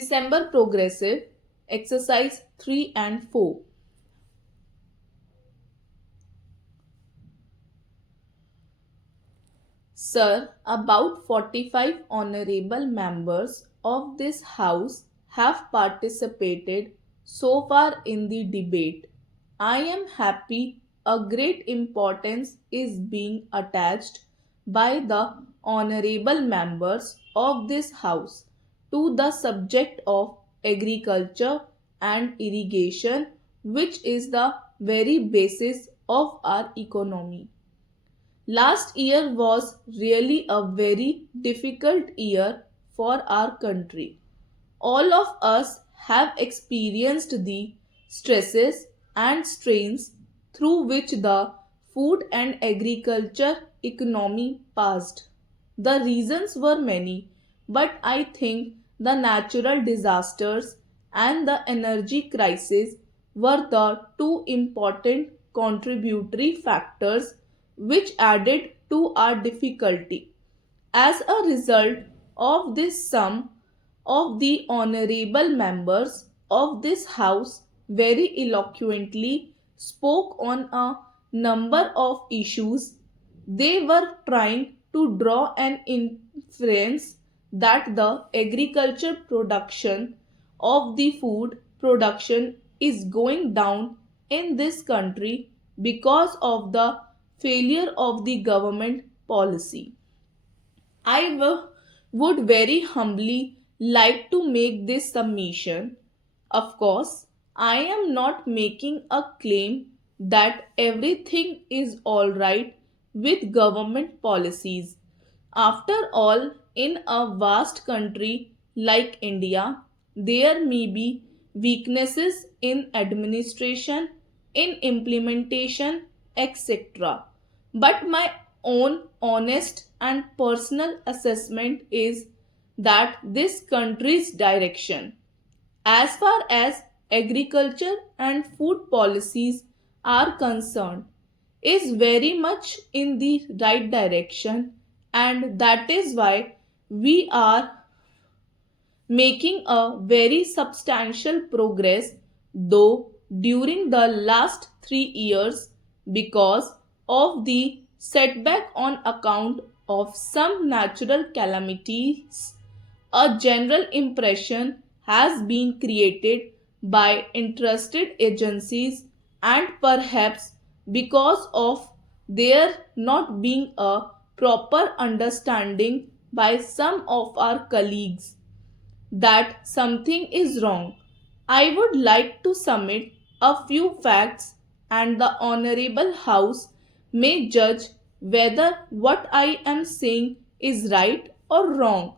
December Progressive, Exercise 3 and 4. Sir, about 45 honorable members of this House have participated so far in the debate. I am happy a great importance is being attached by the honorable members of this House to the subject of agriculture and irrigation, which is the very basis of our economy. Last year was really a very difficult year for our country. All of us have experienced the stresses and strains through which the food and agriculture economy passed. The reasons were many, but I think the natural disasters and the energy crisis were the two important contributory factors which added to our difficulty. As a result of this, some of the honorable members of this House very eloquently spoke on a number of issues. They were trying to draw an inference that the agriculture production of the food production is going down in this country because of the failure of the government policy. I would very humbly like to make this submission. Of course, I am not making a claim that everything is alright with government policies. After all, in a vast country like India, there may be weaknesses in administration, in implementation, etc. But my own honest and personal assessment is that this country's direction, as far as agriculture and food policies are concerned, is very much in the right direction, and that is why we are making a very substantial progress, though during the last 3 years, because of the setback on account of some natural calamities, a general impression has been created by interested agencies, and perhaps because of there not being a proper understanding by some of our colleagues that something is wrong. I would like to submit a few facts, and the Honorable House may judge whether what I am saying is right or wrong.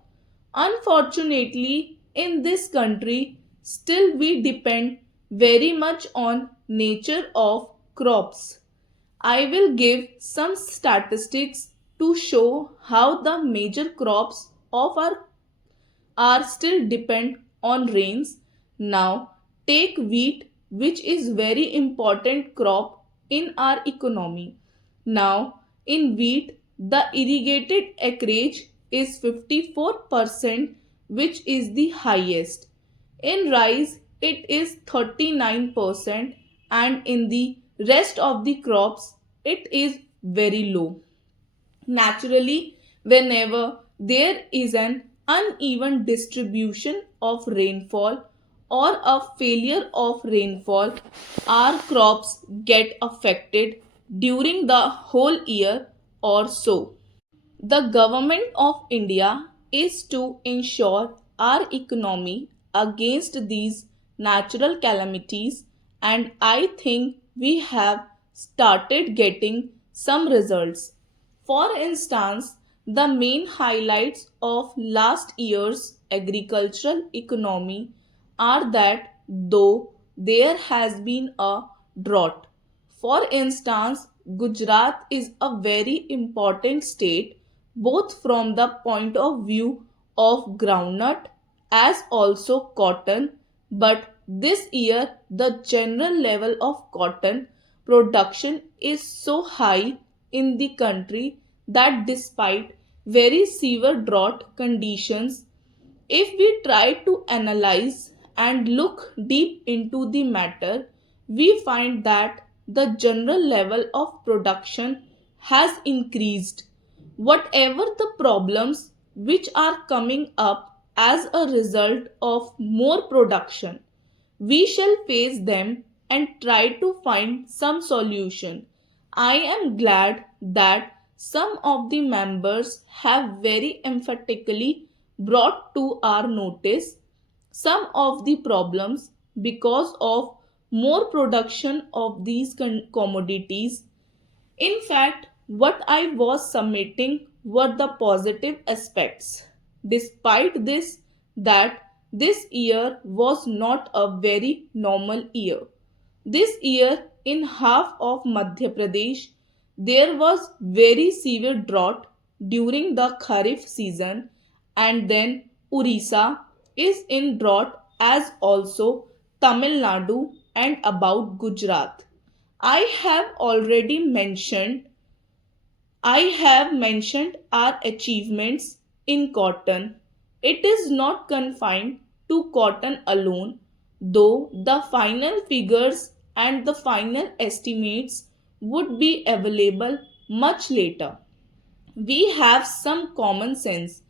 Unfortunately, in this country, still we depend very much on nature of crops. I will give some statistics to show how the major crops of our are still depend on rains. Now take wheat, which is very important crop in our economy. Now in wheat the irrigated acreage is 54%, which is the highest. In rice it is 39%, and in the rest of the crops it is very low. Naturally, whenever there is an uneven distribution of rainfall or a failure of rainfall, our crops get affected during the whole year or so. The government of India is to ensure our economy against these natural calamities, and I think we have started getting some results. For instance, the main highlights of last year's agricultural economy are that though there has been a drought. For instance, Gujarat is a very important state both from the point of view of groundnut as also cotton, but this year the general level of cotton production is so high in the country that despite very severe drought conditions, If we try to analyze and look deep into the matter, we find that the general level of production has increased. Whatever the problems which are coming up as a result of more production, we shall face them and try to find some solution. I am glad that some of the members have very emphatically brought to our notice some of the problems because of more production of these commodities. In fact, what I was submitting were the positive aspects. Despite this, that this year was not a very normal year. This year, in half of Madhya Pradesh, there was very severe drought during the Kharif season, and then Orissa is in drought as also Tamil Nadu and about Gujarat. I have already mentioned I have mentioned our achievements in cotton. It is not confined to cotton alone, though the final figures and the final estimates would be available much later. We have some common sense,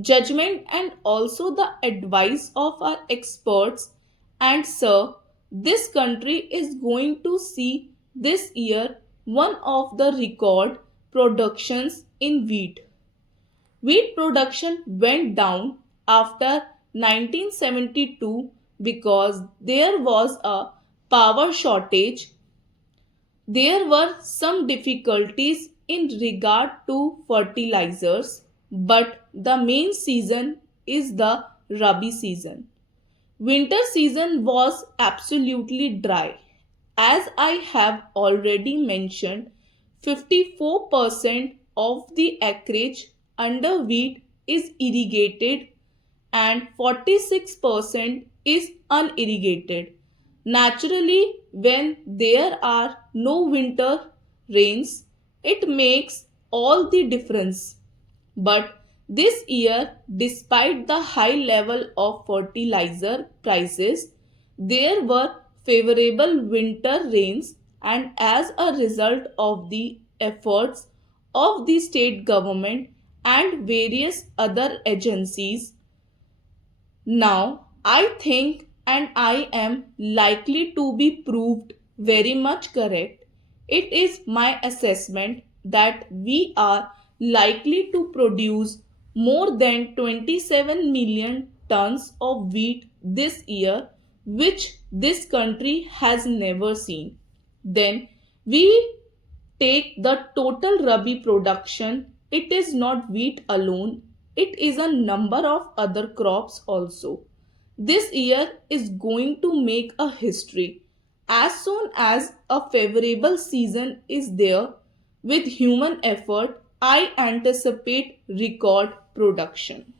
judgment, and also the advice of our experts. And sir, this country is going to see this year one of the record productions in wheat. Wheat production went down after 1972 because there was a power shortage. There were some difficulties in regard to fertilizers, but the main season is the Rabi season. Winter season was absolutely dry. As I have already mentioned, 54% of the acreage under wheat is irrigated and 46% is unirrigated. Naturally, when there are no winter rains, it makes all the difference. But this year, despite the high level of fertilizer prices, there were favorable winter rains, and as a result of the efforts of the state government and various other agencies, now, I think and I am likely to be proved very much correct. It is my assessment that we are likely to produce more than 27 million tons of wheat this year, which this country has never seen. Then we take the total Rabi production. It is not wheat alone, it is a number of other crops also. This year is going to make a history. As soon as a favorable season is there, with human effort, I anticipate record production.